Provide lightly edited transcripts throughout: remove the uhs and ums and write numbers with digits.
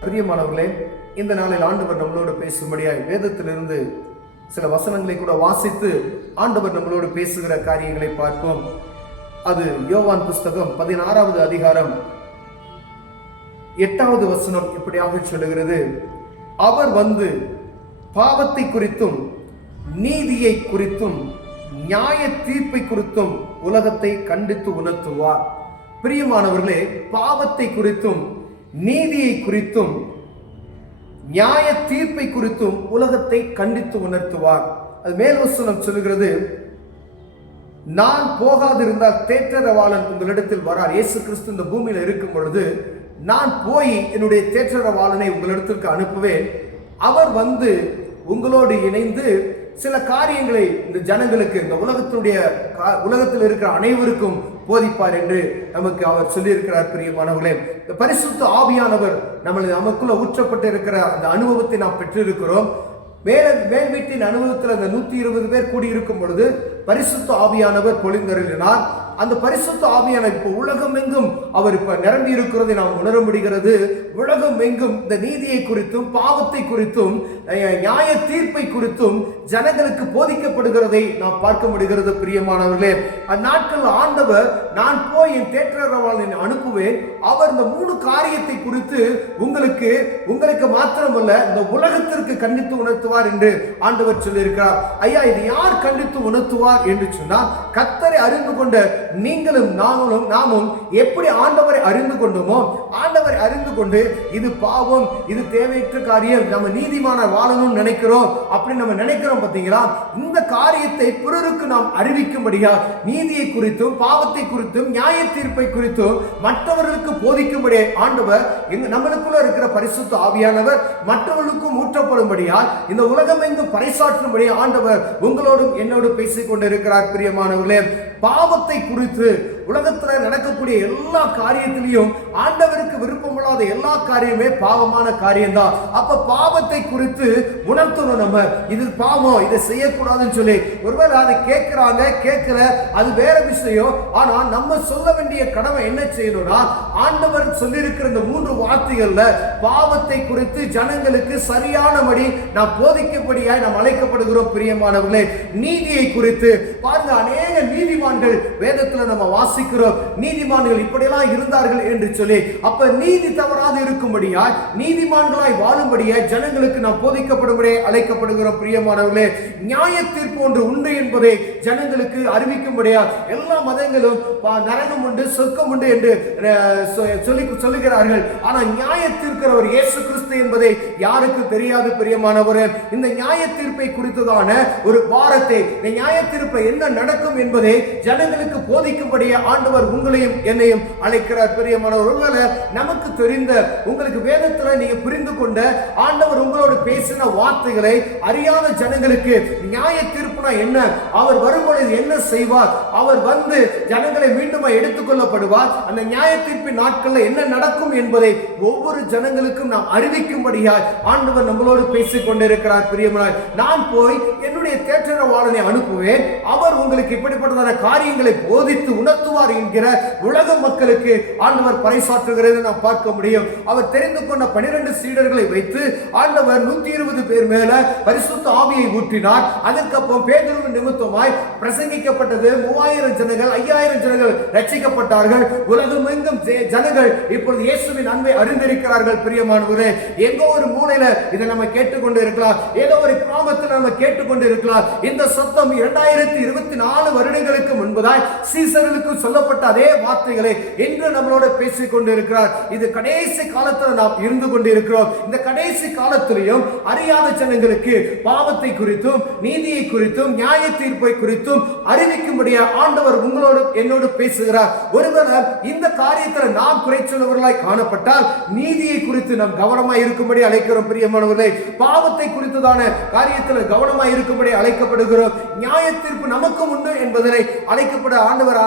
பிரியமானவர்களே, இந்த நாளில் ஆண்டவர் நம்மளோடு பேசும்படியாய் வேதத்திலிருந்து சில வசனங்களை கூட வாசித்து ஆண்டவர் நம்மளோடு பேசுகிற காரியங்களை பார்ப்போம். அது யோவான் புஸ்தகம் 16வது அதிகாரம் 8வது வசனம் இப்படியாக சொல்லுகிறது: அவர் வந்து பாவத்தை குறித்தும் நீதியை குறித்தும் நியாய தீர்ப்பை குறித்தும் உலகத்தை கண்டித்து உணர்த்துவார். பிரியமானவர்களே, பாவத்தை குறித்தும் நீதியை குறித்தும் நியாய தீர்ப்பை குறித்தும் உலகத்தை கண்டித்து உணர்த்துவார். அது மேல் வசனம் சொல்லுகிறது: நான் போகாதிருந்தால் தேற்றரவாளன் உங்களிடத்தில் வரார். இயேசு கிறிஸ்து இந்த பூமியில் இருக்கும் பொழுது, நான் போய் என்னுடைய தேற்றரவாளனை உங்களிடத்திற்கு அனுப்புவேன். அவர் வந்து உங்களோடு இணைந்து சில காரியங்களை இந்த ஜனங்களுக்கு, இந்த உலகத்தில் இருக்கிற அனைவருக்கும் போதிப்பார் என்று நமக்கு அவர் சொல்லியிருக்கிறார். பிரியமானவர்களே, இந்த பரிசுத்த ஆவியானவர் நமக்குள்ள ஊற்றப்பட்டு இருக்கிற அந்த அனுபவத்தை நாம் பெற்றிருக்கிறோம். மேல் வீட்டின் அனுபவத்தில் அந்த 120 பேர் கூடியிருக்கும் பொழுது பரிசுத்த ஆவியானவர் பொழிந்தருளினார். அந்த பரிசுத்த ஆவியானவர் இப்போ உலகம் எங்கும் அவர் இப்ப நிரம்பி இருக்கிறதை நாம் உணர முடிகிறது. உலகம் எங்கும் இந்த நீதியை குறித்தும் பாவத்தை குறித்தும் நியாய தீர்ப்பை குறித்தும் ஜனங்களுக்கு போதிக்கப்படுகிறதை நாம் பார்க்க முடிகிறது. பிரியமானவர்களே, அந்நாட்கள் ஆண்டவர், நான் போய் என் தேற்றரவாளனை அனுப்புவேன், அவர் இந்த 3 காரியத்தை குறித்து உங்களுக்கு மாத்திரமல்ல இந்த உலகத்திற்கு கண்டித்து உணர்த்துவார் என்று ஆண்டவர் சொல்லியிருக்கிறார். ஐயா, இது யார் கண்டித்து உணர்த்துவார் என்று சொன்னால், கர்த்தரை அறிந்து கொண்ட நீங்களும் நாமும் எப்படி ஆண்டவரை அறிந்து கொண்டோமோ, ஆண்டவரை அறிந்து கொண்டு இது பாவம், இது தேவையற்ற காரியம், நம்ம நீதிமான வாழணும்னு நினைக்கிறோம், அப்படி நம்ம நினைக்கிறோம் பார்த்தீங்களா? இந்த காரியத்தை பிறருக்கு நாம் அறிவிக்கும்படியா நீதியை குறித்தும் பாவத்தை குறித்தும் நியாய தீர்ப்பை குறித்தும் மற்றவர்களுக்கு போதிக்கும்படியா ஆண்டவர் நம்மளுக்குள்ள இருக்கிற பரிசுத்த ஆவியானவர் மற்றவர்களுக்கும் ஊற்றப்படும்படியா இந்த உலகம் எங்கும் பறைசாற்றும்படியா ஆண்டவர் உங்களோடும் என்னோடு பேசிக் கொண்டிருக்கிறார். பிரியமானவர்களே, பாவத்தை குறித்து உலகத்தில் நடக்கக்கூடிய எல்லா காரியத்திலையும் ஆண்டவருக்கு விருப்பமில்லாத எல்லா காரியமே பாவமான காரியம்தான். அப்ப பாவத்தை குறித்து உணர்த்தணும். நம்ம இது பாவம், இதை செய்யக்கூடாதுன்னு சொல்லி ஒருவேளை அதை கேட்கல, அது வேற விஷயம். ஆனா நம்ம சொல்ல வேண்டிய கடமை என்ன செய்யணும்னா, ஆண்டவர் சொல்லியிருக்கிற இந்த 3 வார்த்தைகள்ல பாவத்தை குறித்து ஜனங்களுக்கு சரியானபடி நாம் போதிக்கப்படியாய் நாம் அழைக்கப்படுகிறோம். பிரியமானவர்களே, நீதியை குறித்து பாருங்க, அநேக நீதிமான்கள் வேதத்துல நம்ம வாசிக்கிறோம். நீதிமான்கள் இப்படியெல்லாம் இருந்தார்கள் என்று சொல்லி, அப்ப நீதி தவறாது இருக்கும்படியாய் நீதிமான்களாய் வாழும்படியாய் ஜனங்களுக்கு நாம் போதிக்கப்படும்படியே அழைக்கப்படுகிறோம். பிரியமானவர்களே, நியாய தீர்ப்பு ஒன்று உண்டு என்பதை ஜனங்களுக்கு அறிவிக்கும்படியா எல்லா மதங்களும் நரகம் உண்டு சொர்க்கம் உண்டு என்று சொல்லுகிறார்கள். ஆனா நியாய தீர்க்கிறவர் இயேசு கிறிஸ்து என்பதை யாருக்கு தெரியாது. பிரியமானவரே, இந்த நியாய தீர்ப்பை குறித்ததான ஒரு வாரத்தை, இந்த நியாய தீர்ப்பை என்ன நடக்கும் என்பதை ஜனங்களுக்கு போதிக்கும்படியா ஆண்டவர் உங்களையும் என்னையும் அழைக்கிறார். பிரியமானவர், ஒருவேளை நமக்கு தெரிந்த, உங்களுக்கு வேதத்துல நீங்க புரிந்து கொண்ட ஆண்டவர் உங்களோடு பேசின வார்த்தைகளை அறியாத ஜனங்களுக்கு நியாய தீர்ப்புனா என்ன, அவர் வரும்பொழுது என்ன செய்வார், அவர் வந்து ஜனங்களை மீண்டும் எடுத்துக்கொள்ளப்படுவார், அந்த நியாய தீர்ப்பின் நாட்கள்ல என்ன நடக்கும் என்பதை ஒவ்வொரு ஜனங்களுக்கும் நாம் அறிவிக்கும்படியாய் ஆண்டவர் நம்மளோடு பேசிக் கொண்டிருக்கிறார். பிரியமானவர், நான் போய் என்னுடைய தேற்றரவாளனை அனுப்புவேன், அவர் உங்களுக்கு இப்படிப்பட்டதான காரியங்களை போதித்து உணர்த்துவார் என்கிற உலக மக்களுக்கு ஆண்டவர் பறைசாற்றுகிறதை நாம் பார்க்க முடியும். அவர் தெரிந்து கொண்ட 12 சீடர்களை வைத்து ஆண்டவர் 120 பேர் மேல பரிசுத்த ஆவியை ஊற்றினார். அதற்கப்புறம் பேதுரு நிமித்தமாய் பிரசங்கிக்கப்பட்டது. 3000 ஜனங்கள் 5000 ஜனங்கள் ரட்சிக்கப்பட்டார்கள். உலகம் எங்கும் ஜனங்கள் இப்பொழுது இயேசுவின் அன்பை அறிந்திருக்கிறார்கள். பிரியமானவர்களே, எங்கோ ஒரு மூலையில இதை நம்ம கேட்டுக்கொண்டு இருக்கலாம், ஏதோ ஒரு கிராமத்தில் நம்ம கேட்டுக்கொண்டு இருக்கலாம். இந்த சத்தம் 2024 வருடங்களுக்கு முன்பதாய் சீசர்களுக்கு சொல்லப்பட்ட அதே வார்த்தைகளை இன்று நம்மளோட பேசிக் கொண்டு இருக்கிறார். இது கடைசி காலத்தில் நாம் இருந்து கொண்டு இருக்கிறோம். இந்த கடைசி காலத்திலையும் அறியாத ஜனங்களுக்கு பாவத்தை குறித்தும் நீதியை குறித்தும் நியாய தீர்ப்பை குறித்தும் அறிவிக்கும்படியா ஆண்டவர் உங்களோடு என்னோடு பேசுகிறார். ஒருவேளை இந்த காரியத்தில் நாம் குறைச்சலவர்களாய் காணப்பட்டால் நீதியை குறித்து நாம் கவனமாய் இருக்கும்படி அழைக்கிறோம். பிரியமானவர்களே, பாவத்தை குறித்ததான காரியத்தில் கவனமாய் இருக்கும்படி அழைக்கப்படுகிறோம். நியாய தீர்ப்பு நமக்கு உண்டு என்பதனை அழைக்கப்பட ஆண்டவர்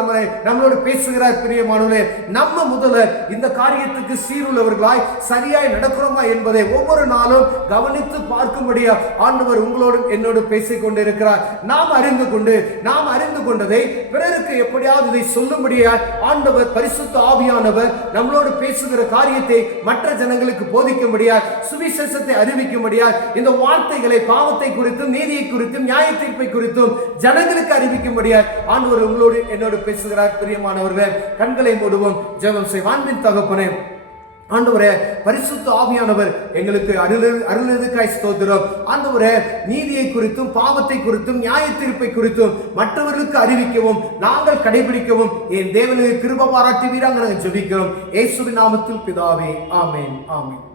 நம்மளோடு பேசுகிறார். பிரியமானவர்களே, நம்ம முதல்ல இந்த காரியத்துக்கு சீருள்ளவர்களாய் சரியாய் நடக்கிறோமா என்பதை ஒவ்வொரு நாளும் கவனித்து பார்க்கும்படியா ஆண்டவர் உங்களோடு என்னோடு பேசிக் கொண்டிருக்கிறார். நாம் அறிந்து கொண்டதை பிறருக்கு எப்படியாவது இதை சொல்லும்படியாய் ஆண்டவர் பரிசுத்த ஆவியானவர் நம்மளோடு பேசுகிற காரியத்தை மற்ற ஜனங்களுக்கு போதிக்கும்படியாய், சுவிசேஷத்தை அறிவிக்கும்படியாய், இந்த வார்த்தைகளை பாவத்தை குறித்தும் நீதியை குறித்தும் நியாய தீர்ப்பை குறித்தும் ஜனங்களுக்கு அறிவிக்கும்படியாய் ஆண்டவர் உங்களோடு என்னோடு பேசுகிறார். பிரியமானவர்களே, கண்களை மூடுவோம், ஜெபம் செய்வோம். அன்பின் தகப்பனே, ஆண்டவரே, பரிசுத்த ஆவியானவர் எங்களுக்கு அருளதுக்காய் ஸ்தோத்திரம். ஆண்டவரே, நீதியை குறித்தும் பாவத்தை குறித்தும் நியாய தீர்ப்பை குறித்தும் மற்றவர்களுக்கு அறிவிக்கவும் நாங்கள் கடைபிடிக்கவும் என் தேவனுக்கு கிருபை பாராட்டுவீராக நாங்கள் ஜெபிக்கிறோம். இயேசுவின் நாமத்தில் பிதாவே, ஆமென், ஆமென்.